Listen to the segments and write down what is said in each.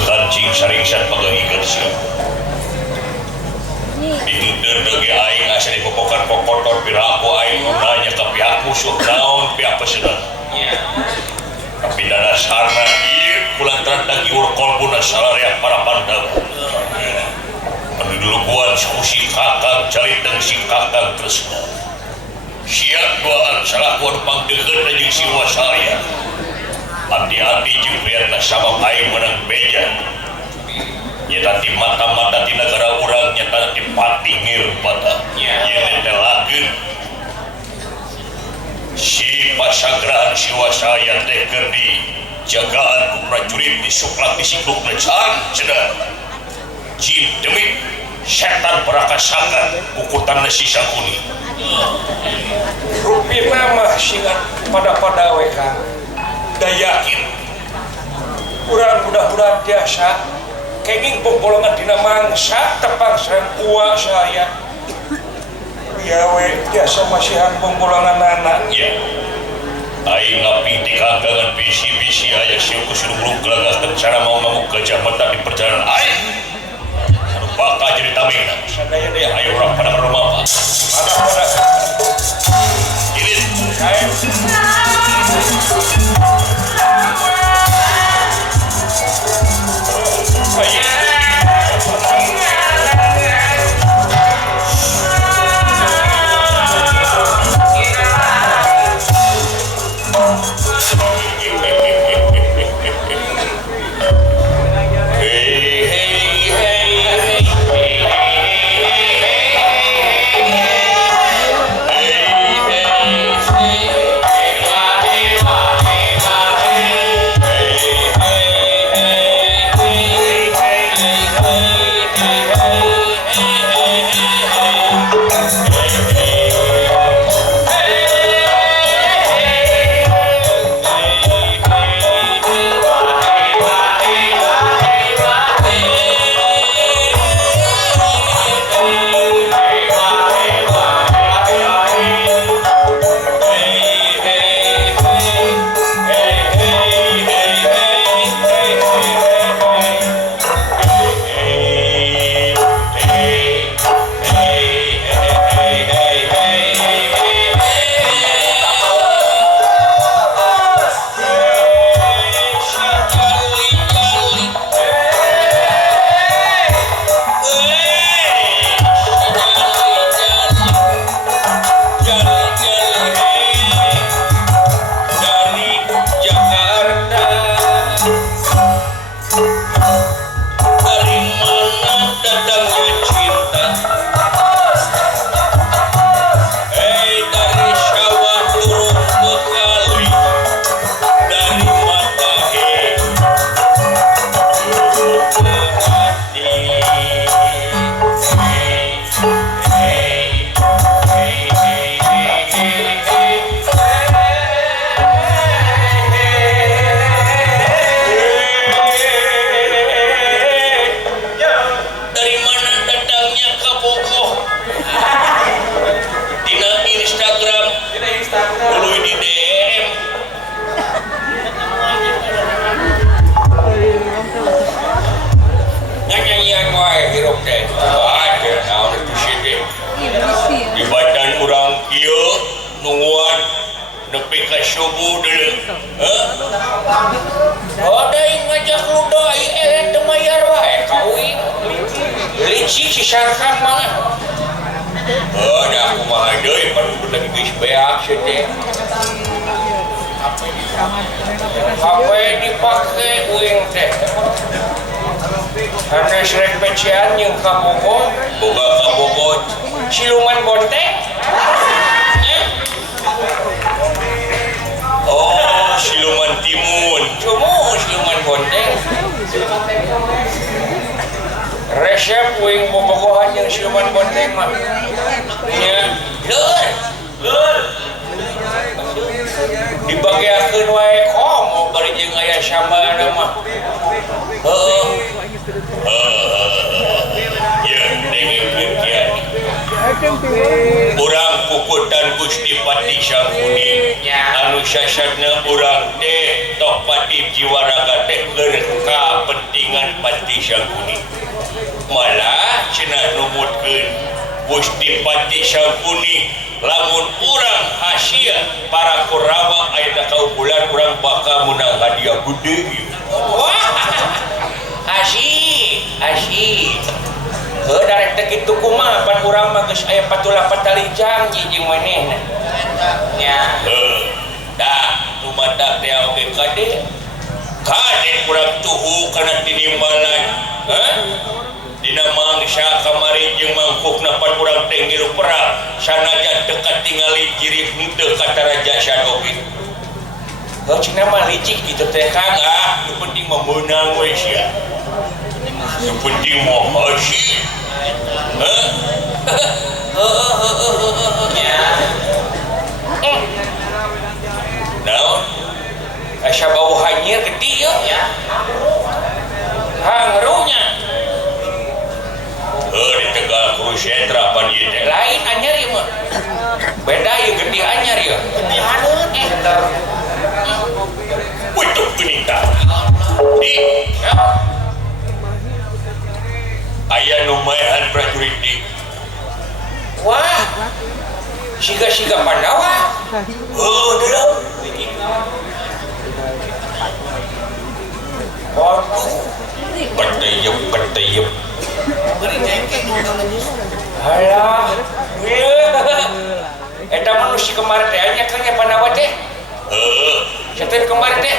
kancing saringsan pagahikan siya. Ditutur dagi aing asa dipopokan kokotor piraku aing nanya ke pihak musuh naon pihak pesenang. Tapi dasarna ieu kulantaran dagi urkolbuna salariak para Pandawa. Anu duluguan si kakang cariteng si kakang Tresna. Siap duaan salakuan pangdeukeut jeung si Wasaya. Hati-hati jeung biarna sabab aing menang beja. Nyata di mata-mata di negara urang nyata di pati ngirpata. Ieu netelakeun si pasagrahan si Wasaya teh keur dijagaan ku prajurit di suklak di siklukna can cenah. Jin demit setan perakasaka ukutanna si Sangkuni. Rupina mah singan pada weka dayakin urang budak-budak biasa kenging pogolongan dina mangsa tepang sareng uwa saya riawe biasa masihan pogolongan anak ya aing ngaping di kagangan bisi-bisi aya sieu kusulung gelagakeun cara mau ngamuk gajah mata di perjalanan aing anu bakal jadi tamengna sadaya deh ayo urang pada rumah pada ini saya siluman bontek oh siluman timun siluman bontek resep wing bobogohan yang siluman bontek mah nya leuh dibagiakeun wae komo bari jeung aya sabana mah ya dengekeun kieu urang pukutan Gusti Pati Sangkuning anu sasatna urang teh tok pati jiwaraga teh keur kapentingan Pati Sangkuning malah cenah numutkeun Gusti Pati Sangkuning lamun urang hasia para kurawa aya kaubulan urang bakal menang hadiah gede. Asyik darek teh kitu kumaha pan urang mah geus aya 48 tali janji jeung manehna nya dah tumadak teh oge kade urang tuhu kana tinimbalan dina mangsa kamari jeung mangkukna pan urang teh ngilu perang sanajan dekat tingali jirih henteu katarajasan oge cenah mah licik kitu teh kagak nu penting mah meunang we sia yang penting mau hasil naon asa bau hanyir gede ya hangrunya di Tegal Kurusetra pan ieu teh lain anyar ieu mah beda ieu gede anyar ieu gede haneut Wutuh genita di aya nu maehan prajurit di wah siga-siga Pandawa deuleu waduh peteyeup halah eta manusia kemarin teh anya kan ya Pandawa teh Seter kemarin teh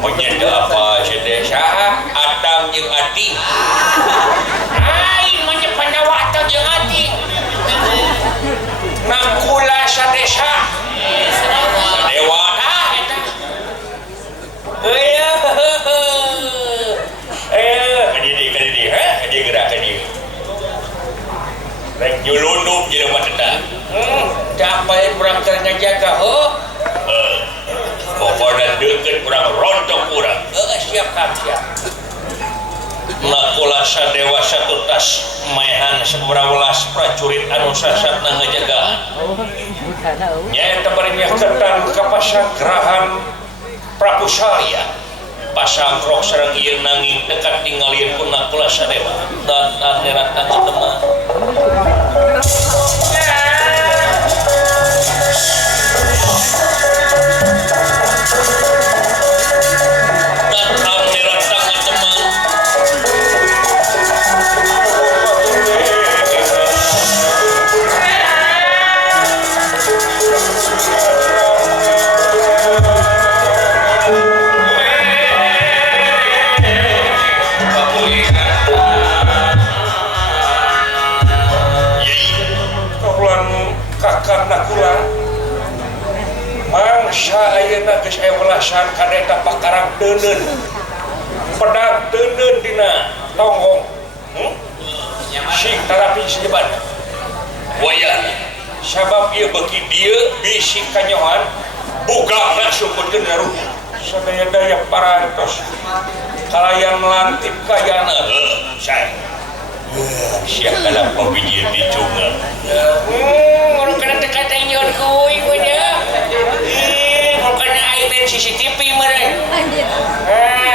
menyenda apa sih saha Atang jeung Ati aing mah Pandawa Atang jeung Ati nangkula sadesa sadewa tah eta kadidi kadi gerak kadi rek nyulundup jelema teh capek urang keur ngajaga pokoknya deket kurang rontok kurang siap kan siap nakula sadewa satu tas maehan sabarawelas prajurit anu sasatna ngajagaan nyaeta bari nyaketan ka pasagrahan Prabu Salya pasangkrok sareng ieu nanging dekat tingalieun ku nakula sadewa dan akhirat tangga teman ayeuna geus aya welasan kadeta pakarang teuneun pedang teuneun dina tonggong sing tarapi sejeban wayah sabab ieu beuki dieu bisi kanyohan bugang sumpeutkeun darunya sadaya daya parantos kalayan lantip kayana say siap kana pambijieun dicungan urang kana teh kata nyon kuy nya bukannya air CCTV meren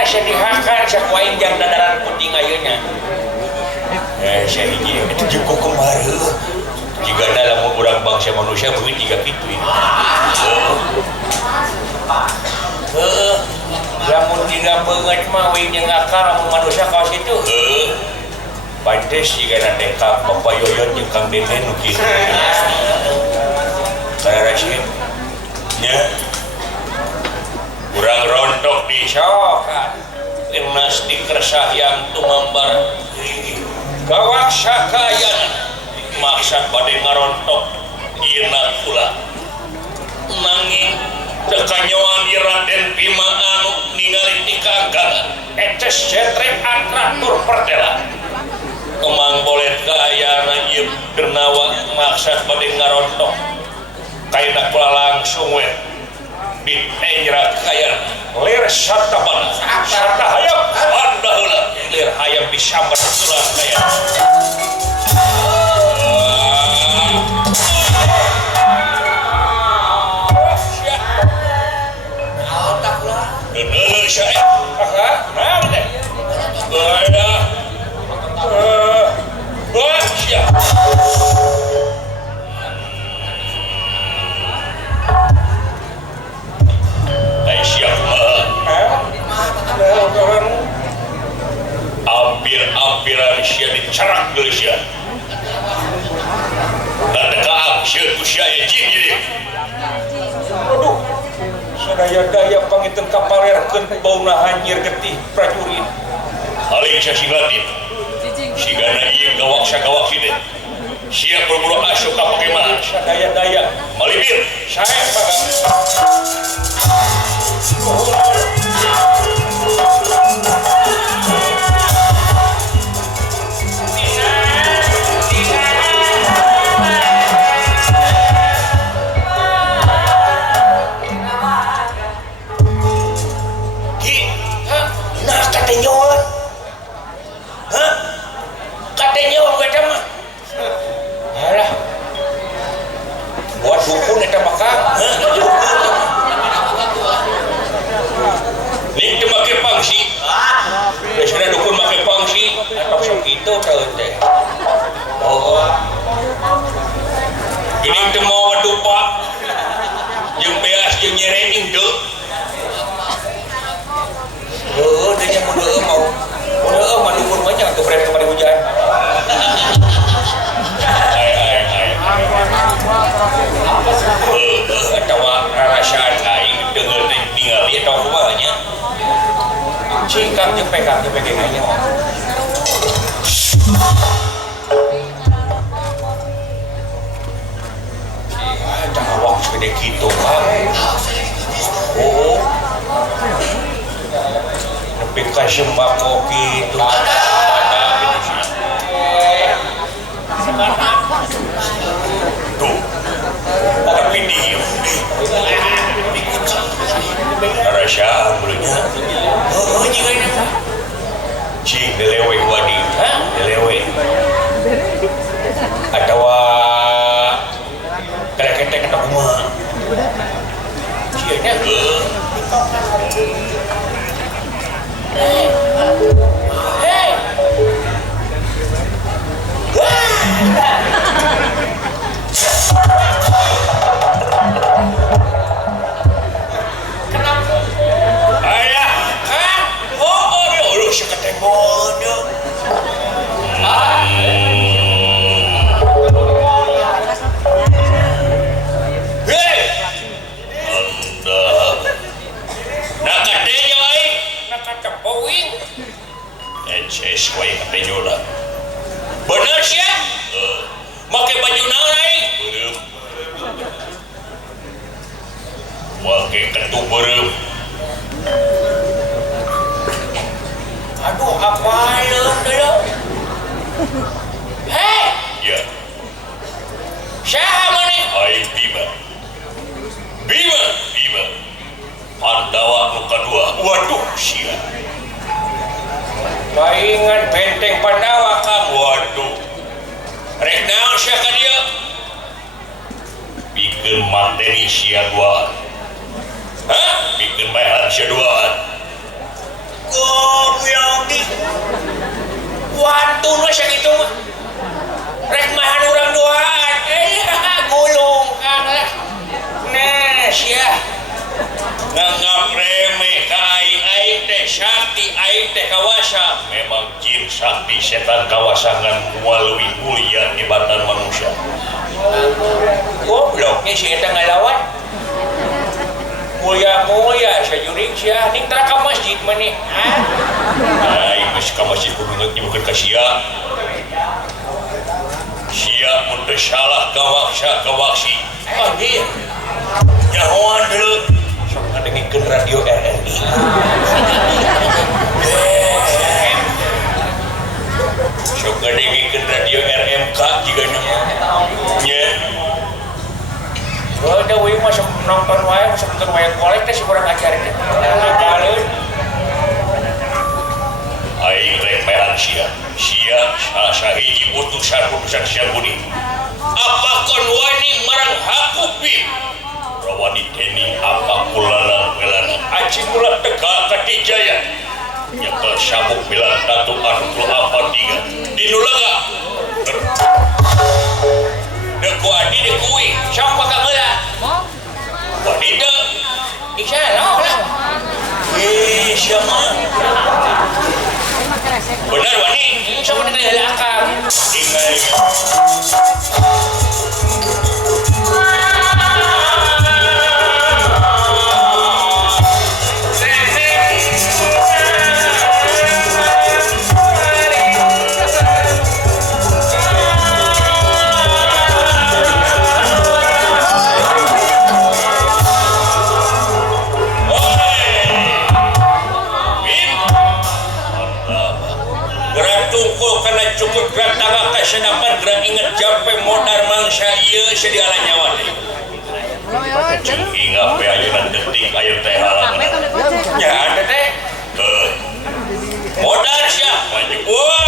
sedihakan sakuain jam dadaran putih ngayunya saya hiji itu juga kemarin jika dalam kurang bangsa manusia mungkin tiga gitu ini lamun tidak banget mah wing yang akar manusia kau situ pantes jika nanti kak Bapak Yoyon yang Kang Deden mungkin saya rasim ya kurang rontok di syokan Inas di kersah yang tumambar gawak sakayana maksud pada ngarontok ina pula nanging tekanyoan Raden Bima anu ningali ti kagangan eces cetrek akratur perdela kemang bolet kayana ieu dernawa maksud pada ngarontok kaina pula langsung we ditenjrak kaya lir sartaban sarta hayam anda heula lir hayam disambar sulan kaya lampiran sia dicerak geus sia. Ngadekaang sia ku sia jin jadi. Aduh, sadaya-daya panginten kaparerkeun bauna hanyir getih prajurit. Alik sia singlatin. Sigana ieu gawak sini. Sia berburu asup ka Pokemon. Sadaya-daya Malibir. saya pagang. Pegang aja. Jawab segede gitu kan. Oh, tapi kasih sembako gitu. Tuh, tapi diem. Rasa ambilnya. Oh, jangan. Cing lelewe wadi, lelewe. Atau kalau kita kata rumah, cianya bener sih ya? Pakai baju naik berem pakai ketuk berem. Aduh apa dulu hei ya siapa nih? Hai Bima Pandawa muka dua. Waduh sia palingan benteng Pandawa kamu. Waduh rek naon sia ka dia bikin materi sia duaan. Hah? Bikin bahan sia duaan. Goblok di wantun sia kitu mah rek mahan urang duaan gulung kan lah. Nah sia nganggap remeh ka aing teh sakti aing teh kawasa. Memang jin sakti setan kawasangan melalui mulia ibatan manusia. Gobloknya si eta ngalawan mulia sajuring sia ning tara ka masjid maneh. Aing geus ka masjid kudu nyukeun ka sia mun teu salah kawaksi anjir nyahoan deuleu sok ngadengikeun radio RRI. Sok ngadengikeun radio RMK jiga nya. Ada we masuk nonton wae, masuk nonton wayang kolek teh kurang ajar teh. Baleun. Aing rek mehan sia sahiji utusan sia budi. Apa kon wani marang hakupi? Rawani teni apa kulana acing ulah teka katijaya. Nyekel sabuk bilang tatu anu apa tiga. Dinu lega. Deku adi dekui, sok pakai mula. Wanita, insya Allah lah. Siapa? Benar wani, sama dengan hal akal. Tinggal. Cukup gerak tangan ke senapan gerak ingat jampe modal mangsa iya sedialah nyawa deh ceng hingga pe ayunan detik air teh halangan ya ada teh modal siapa wah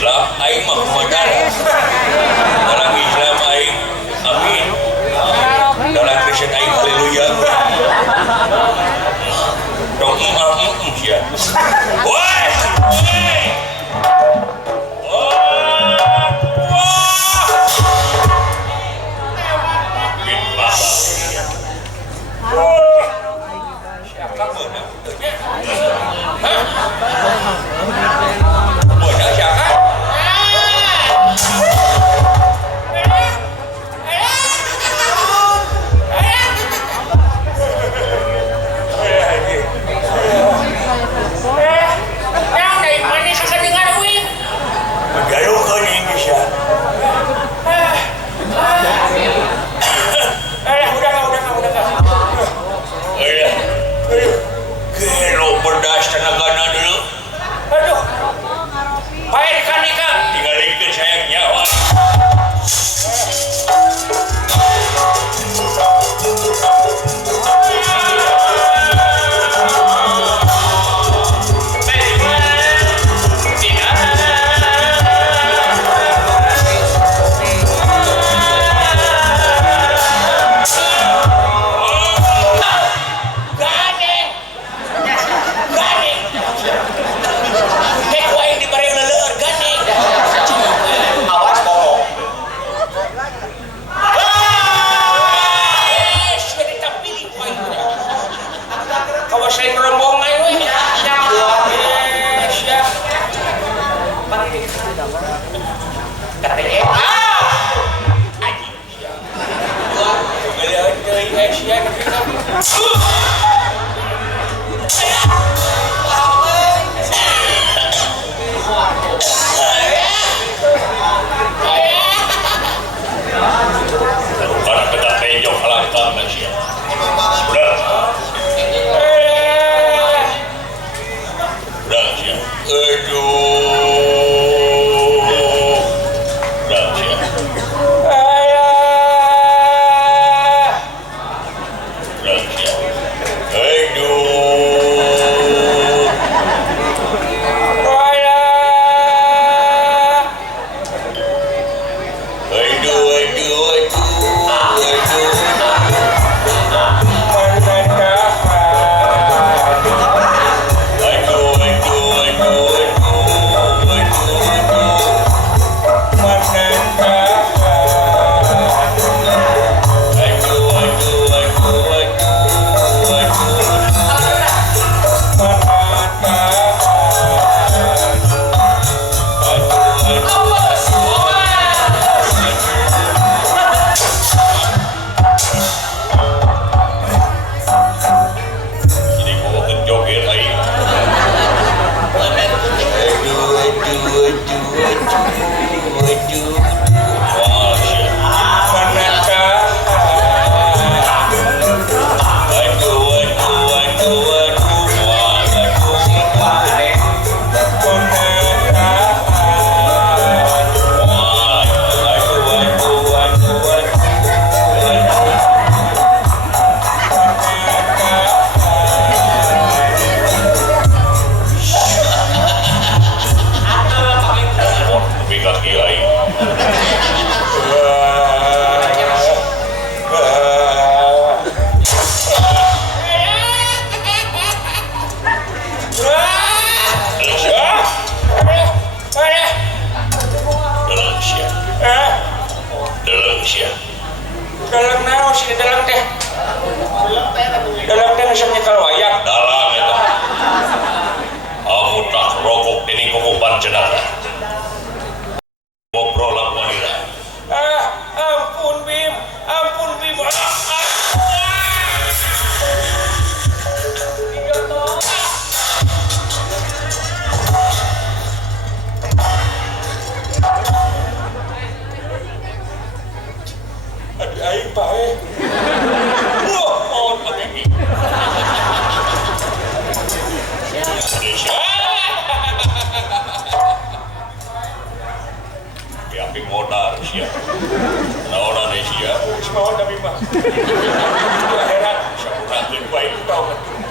Islam aing mah modal dalam Islam aing amin dalam Kristen aing haleluya dong sia woi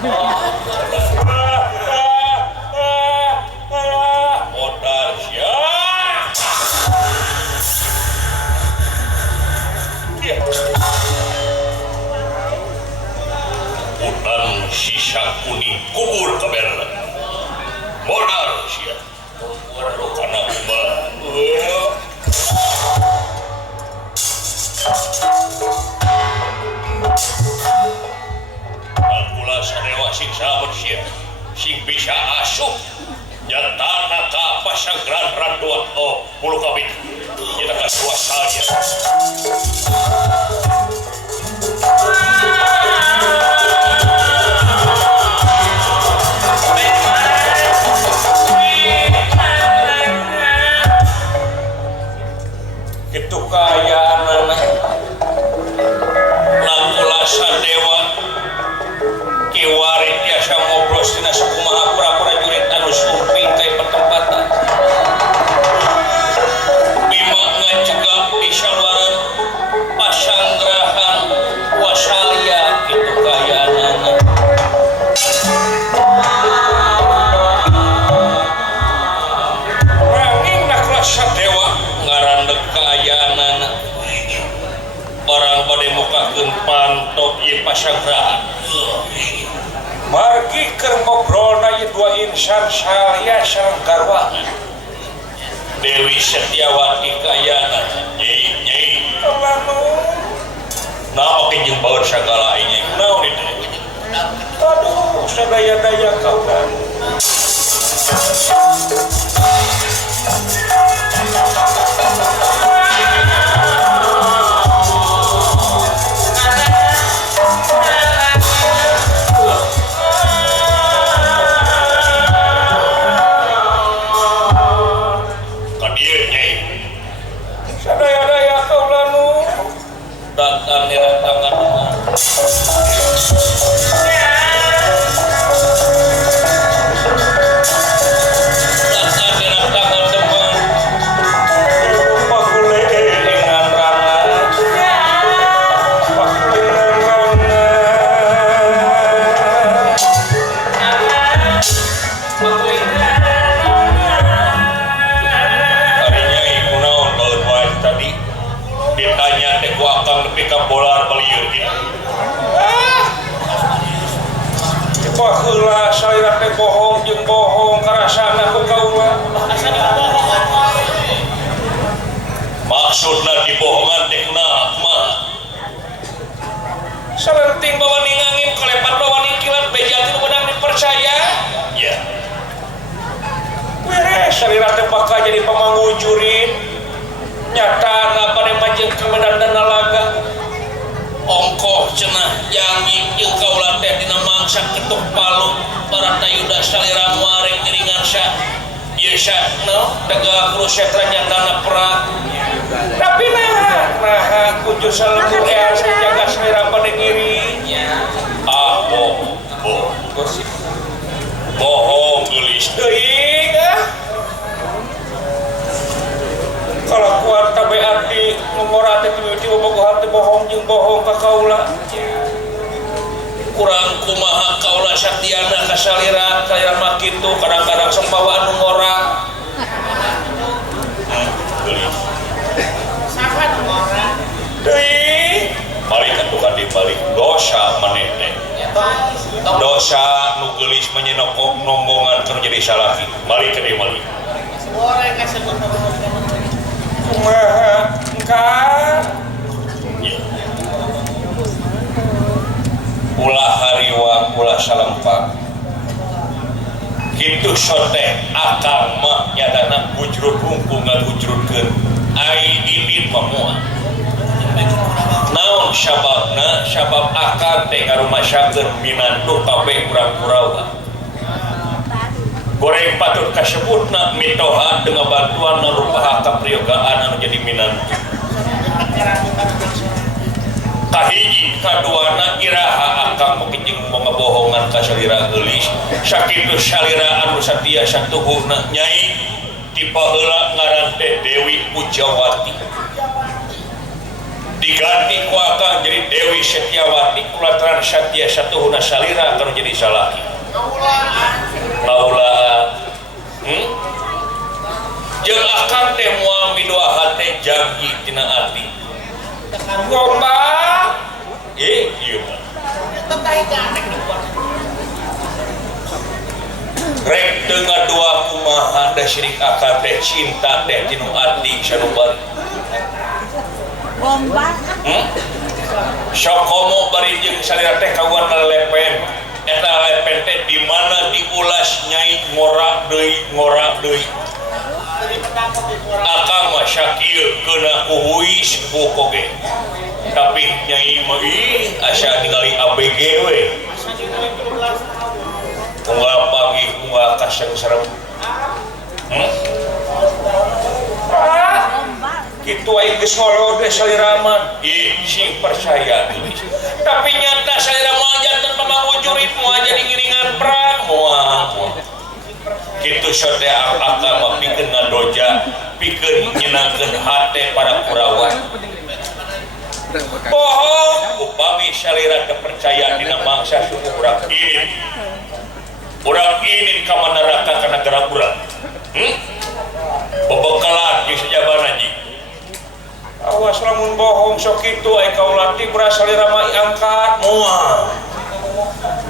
Modal sia. Ya. Utang sisa kuning kubur kaberna. Modal sia. Karena ubah. Alkula sadewa sing sabar sia. Sing bisa asup nyatana ka pasagran randuan puluh kabit. Kita kasih saja. Itu kayaan Nakula Sadewa kiwari tiasa ngobros tina sakumaha prajurit anu sumping kay pertempatan bima ngajegak di salwaran pasanggrahan wasalya kitu kayaanana nanging Nakula Sadewa ngarandeg kayaanana barang bade mukakeun pantot ieu pasanggrahan margi keur ngobrolna ieu dua insan salya sareng garwana Dewi Setiawati kayana nyai naon ke jeung baeur sagala nyai naon itu aduh sadaya-daya kaulan baheula salira teh bohong jeung bohong karasana ku kaula maksudna dibohongan teh kumaha salenting bawani ngangin kalepat bawani kilat beja teh beunang dipercaya ya beres salira teh bakal jadi pamanggujurin nyatana bade majeng ka medan Nalaga ongkoh cenah janji jeung kaula teh dina mangsa ketuk palu baratayuda salira muareng ngiringan sa ieu sa no daga guru setra nyatana perang tapi nah kudu salembur asa jaga salira pada ngiri bohong gelis teuing kalau kuat tabeati ngomora teh tiba-tiba bogohan teh bohong jeung bohong ka kaula kurang kumaha kaula satyana ka salira saya mah kitu kadang-kadang sok bawa anu ngora sahat ngora deui balik atuh dibalik dosa maneh teh dosa nu geulis menyenokok nombongan keur jadi salaki balik ke dieu balik goreng kasebut kumaha engka ulah hariwa ulah salempak kitu sote akang mah nyadana bujrut hungkung ngagujrutkeun ai didit mah moal naon sababna sabab akang teh ngarumasyakeun minantu kabeh urang-urang goreng patut kasebutna mitoha dengan bantuan rupaha kapriogaan anu jadi minantu kahiji kaduana iraha akang mukijing ngebohongan ka salira geulis sakitu salira anu satia satuhuna nyai tipe heula ngaran teh Dewi Pujawati di diganti ku akang jadi Dewi Setiawati kulantaran Satya Satuhuna salira kalau jadi salaki laula jeung akang teh moal midoahan teh janji tina ati ngomba ieu mah rek teu ngadua kumaha da syirik akang teh cinta teh tinu ati sanubari Syokomo bari jeung salira teh kawan lepen eta lepen teh di mana diulas nyai ngora deui akang mah syakir keuna kuhui sepuh koge tapi nyai mah asa ningali ABG we unggal pagi unggal kaseng serem kitu aya geus ngolode salira mah sing percaya tapi nyata salira mah janten pamanggujurit moal jadi ngiringan perang moal kitu sote akal pikeun ngadoja pikeun nyenangkeun hate para Kurawa bohong upami salira kepercayaan dina mangsa suku urang ini ka neraka kana negara urang bebekalan jeung sajabana ji awas lamun bohong sok kitu aya kaula ti berasal salira mah angkat moal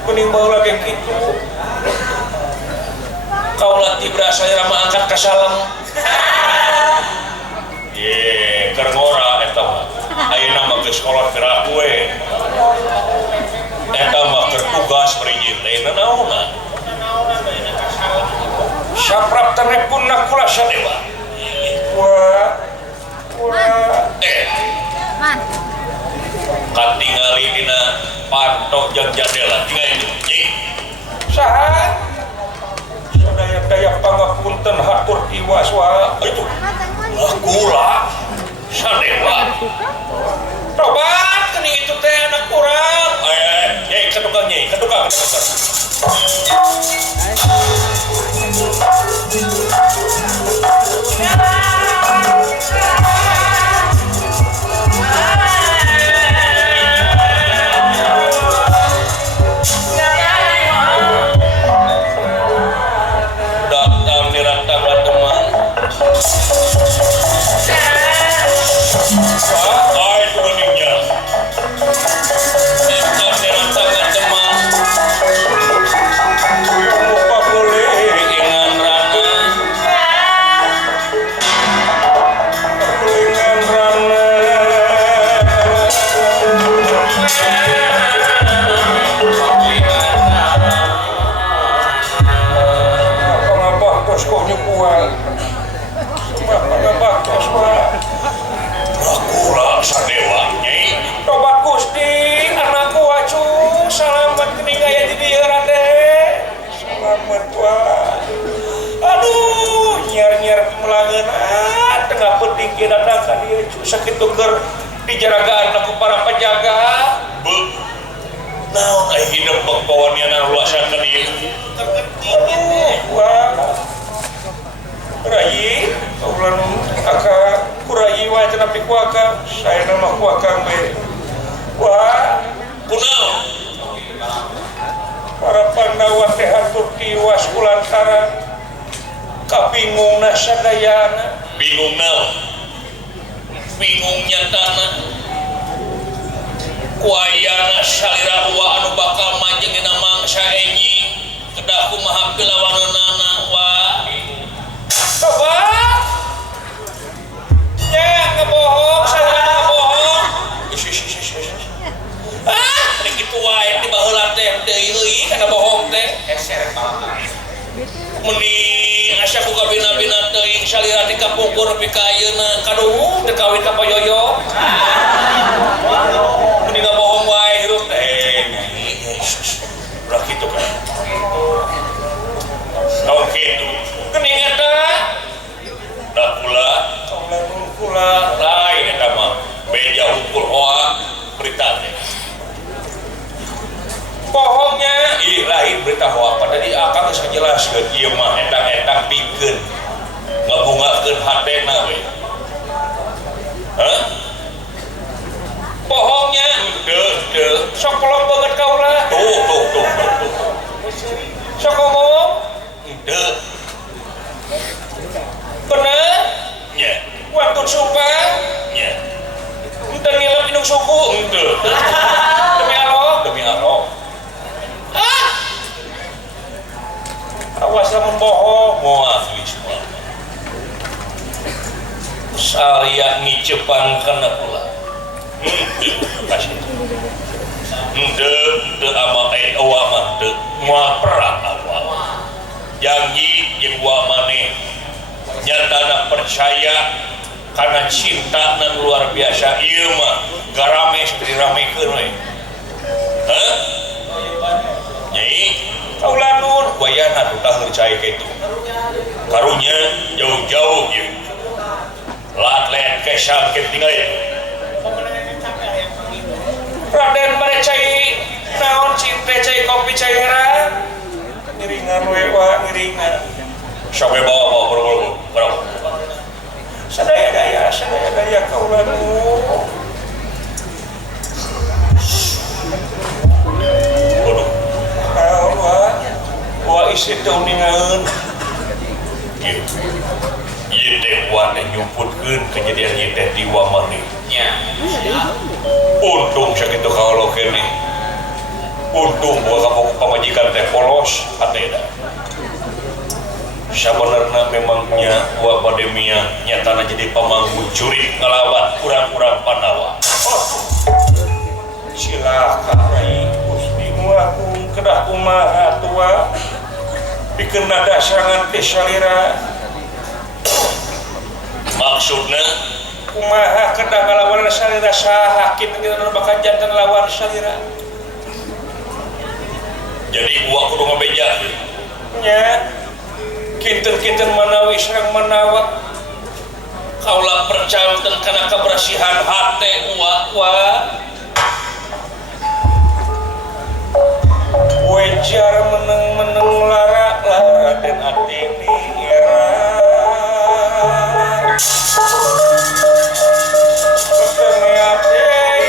kuning baheula ge kitu kaula ti berasal salira mah angkat ka salem ye keur ngora eta mah ayeuna mah geus kolot piraku we eta mah keur tugas berijing teh naonna saprap tenepunna kula sadewa katingali dina pantok jeung jendela tinggal itu saha sadaya-daya pangapunten hatur tiwas wa itu kula sadewa tobat kening itu teh anak kurang nyai ketukang sakit tuker dijaragaan aku para penjaga naon ai hidup pengpawanian luasan ieu wah rai ulan aka kurai wae cenah piku aka saya nama ku aka be wah kunaon para Pandawa teh hatur tiwas kulantaran kabingungna sadayana bingung naon bingungnya tanah kuayana salira wa anu bakal manjeng dina mangsa enjing kedah kumaha pilawanana wa coba ya ngebohong salira ngebohong ning kitu wae ti baheula teh deui euy kana bohong teh eser meni asa ku kabina-bina teuing salira ti kapungkur nepi ka ayeuna kaduh teu kawin ka Poyoyo meni ngabohong wae hirup teh ulah kitu kan oh kitu geuning eta da kula lain eta mah beja hukul hoa berita teh bohongnya lain berita hoa tadi akang geus ngajelaskeun ieu mah eta pikeun ngabungakeun hatena we sok pelong banget kaulah tuh sok ngomong Henteu. bener Nya. waktu sumpah Nya. enten ngiler indung suku Henteu. demi Allah awas lamun bohong Moal semua. saya ngicepan kana kula Kasih. Henteu ama awa mah teu moal perang awa. Janji jeung wa maneh nyatana percaya karena cinta nan luar biasa ieu mah garame istri ramekeun we. Hah? Nyai kaulah nun wayana tah percaya kitu. Karunya jauh-jauh ieu. Lat-let kesang tinggal ya. Raden bade cai naon cinta cai kopi cai herang ngiringan we wa ngiringan Sok we bawa bro. sadaya daya kaulah nun Waduh. naon wa isi teu ningaeun Ieu teh wa teh nyumputkeun kejadian ieu teh di wa maneh. Untung sakitu kaolo kene. Untung buah pamajikan teh polos ateda. Sabenerna memangnya buah pandemia nyatana jadi pamanggu jurit ngelawan urang-urang Pandawa. silakan Rai Gusti mulah kedah kumaha tua pikeun nada serangan teh salira Maksudna kumaha kedah ngalawan salira saha kitu kita bakal jantan lawan salira jadi buah kudu ngabeja. nya kinten-kinten manawi sareng manawa Kaulah percanten kana kebersihan hate wa wejar meneng lara dan atini ira ketemu atei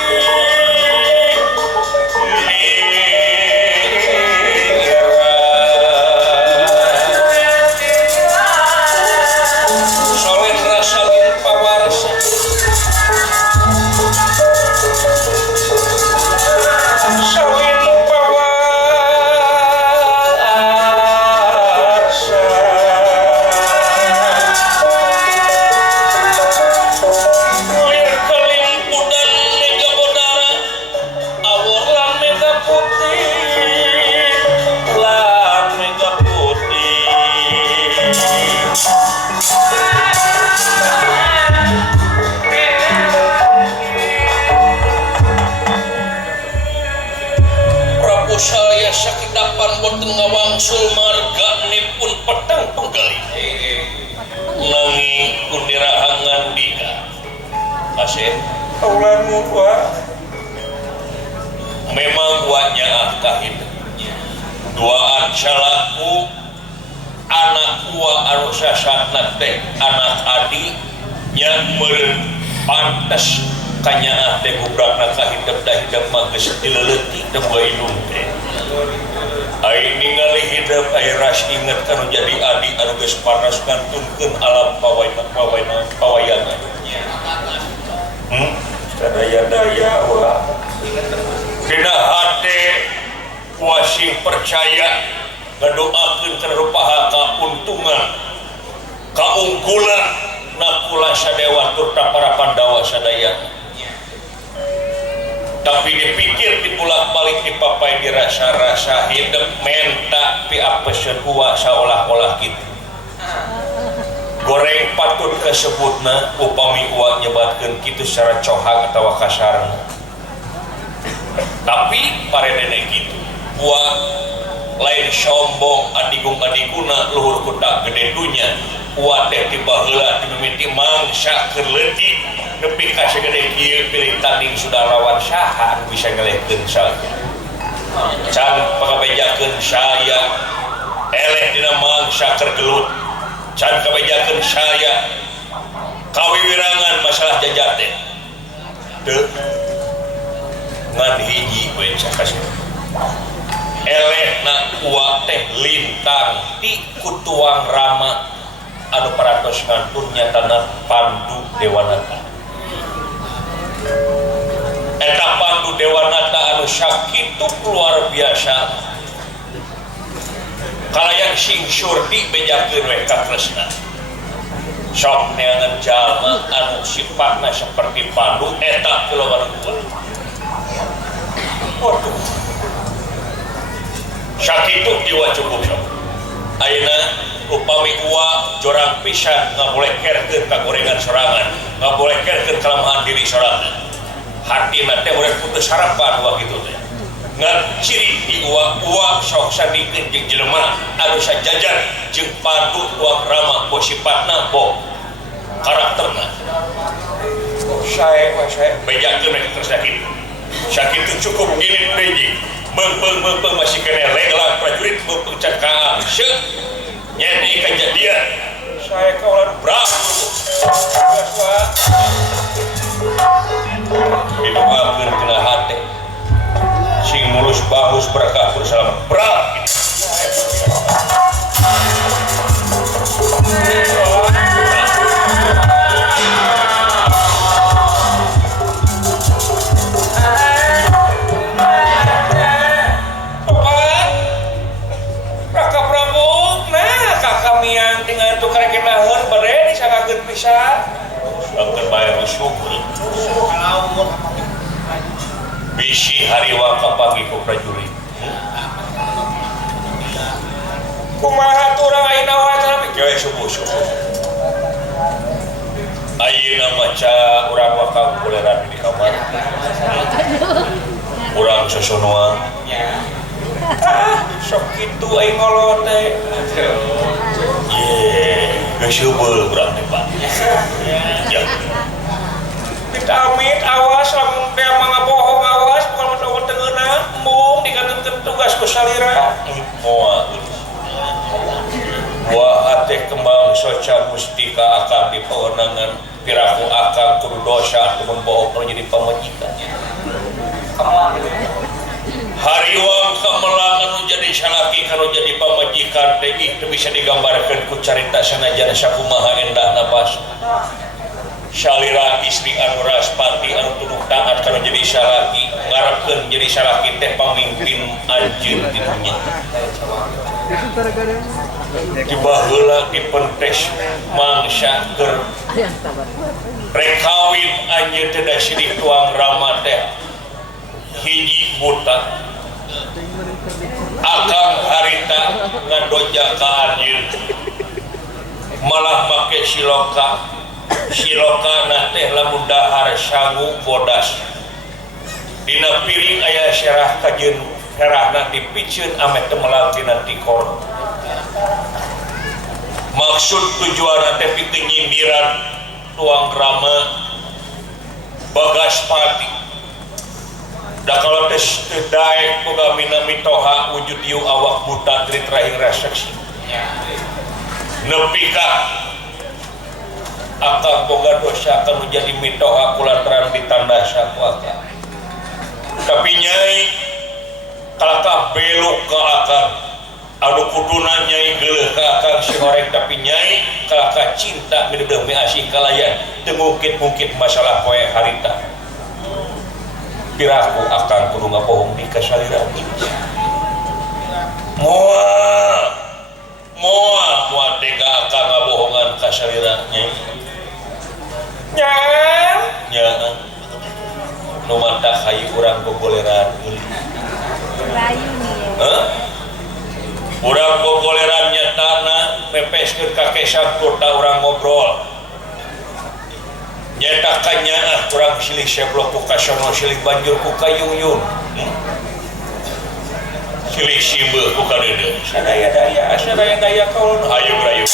solen rasalin pawarsa sawin pawarsa lir kelimpudan mega bodara awor lan mega putih lan mega putih Prabu saya sakidapan boten ngawangsul marganipun petang penggali. Nanging kunirahangan dika. Kasih. kaulah muda Memang wanya kahit. Duaan salaku anak wa anu sasatna teh anak adi nya meureun pantes kanyaah teh gubrakna kahidep da hidep mah geus dileuleut teu bae indung teh. Ai ningali hidup ai ras inget kanu jadi adi anu geus panas ngantunkeun alam pawayangan. sadaya-daya wa Dina hate wasih percaya ngadoakeun kana rupaha kauntungan kaunggulan nakula sadewa turta para Pandawa sadaya. Tapi dipikir dipulak-balik dipapai dirasa-rasa hidup menta pi apeseun uwa saolah-olah kitu. Goreng patut kesebutna upami uwa nyebatkeun kitu secara cohak atawa kasarna. Tapi paredene kitu uwa lain sombong adigung-adiguna luhur kutak gede dunya uwa teh tiba heula dimimiti mangsa keur leutik nepi ka sagede kieu pilih tanding sudah lawan saha anu bisa ngelehkeun saya can pakabejakeun saya eleh dina mangsa keur gelut can kabejakeun saya kawiwirangan masalah jajar teh teu ngan hiji we cakas elehna uak teh lintang di kutuang rama anu parantos ngantun nyatana Pandu Dewanata. Eta Pandu Dewanata anu sakitu luar biasa kalayan sing surdi bejakeun we ka Kresna sok neangan jalma anu sifatna seperti Pandu eta keluar gua. Waduh sakitu jiwa cukup sok ayeuna upami uwa jorang pisan ngabolekerkeun ka gorengan sorangan ngabolekerkeun kalemahan diri sorangan hatina teh urang putus harapan uwa kitu teh ngan ciri di uwa sok sandikeun jeung jelema anu sajajar jeung Pandu tuang rama bo sifatna bo karakterna sae bejakeun rek terus sakitu cukup gini beji meng masih kena legelang prajurit mengpencet kaang syek nyeri kejadian saya kawalan berapa didoakan kena hati sing mulus bahus berkah bersalamat berat bisa akan bayar syukur bisi hariwa kapangi ku prajurit kumaha turang ayeuna wae gawe subuh-subuh ayeuna maca urang wakang kuleran di kamar urang sosonoan sok kitu aing ngolot teh geuseubeul urang teh Pak. Ya. Amit awas lamun teh mangga bohong awas bukan mendawa tengeuna mung digantunkeun tugas ku salira. Moal. Wa ateh kembang soca mustika akan di pawenangan piraku akan kudu dosa atuh membohong jadi pamajikan. Hariwang kamelang anu jadi salaki kanu jadi pamajikan teh itu bisa digambarkeun ku carita sanajan sakumaha endahna basa. Salira istri anu raspati anu tunduk taat kanu jadi salaki ngarepkeun jadi salaki teh pamimpin anjeun di dunya. Tiba heula dipentes mangsa keur rekawin anjeun teh da sidik tuang rama teh hiji buta akang harita ngadoja ka anjeun malah make silokana teh lamun dahar sangu bodas dina piring aya serah kajeun herahna dipicieun ame teu melang dina tikor maksud tujuanna teh pikeun nyindiran tuang rama Bagaspati. Da kalau tes daek boga minami toha wujud ieu awak buta tri rahing raseksi. Nepi ka akang boga dosa kanu jadi mitoha kulantaran ditandasa ku akang. Tapi nyai kalaka belok ka akang anu kuduna nyai geuleuh ka akang si horeng tapi nyai kalaka cinta mideudeuh mi asih kalayan teu ngungkit-ngungkit masalah poe harita. Piraku akan kudu ngabohong di kasalira moal tega akan ngabohongan kasalira nyai nya nu mata hayu urang gogoleran rayu nih urang gogoleran nyatana mepeskeun ka kesan kurta urang ngobrol nyatakannya kurang silih seblok ku kasono silih banjur ku kayuyun silih simbeuh ku kadeudeung sadaya daya kaulun hayu rayu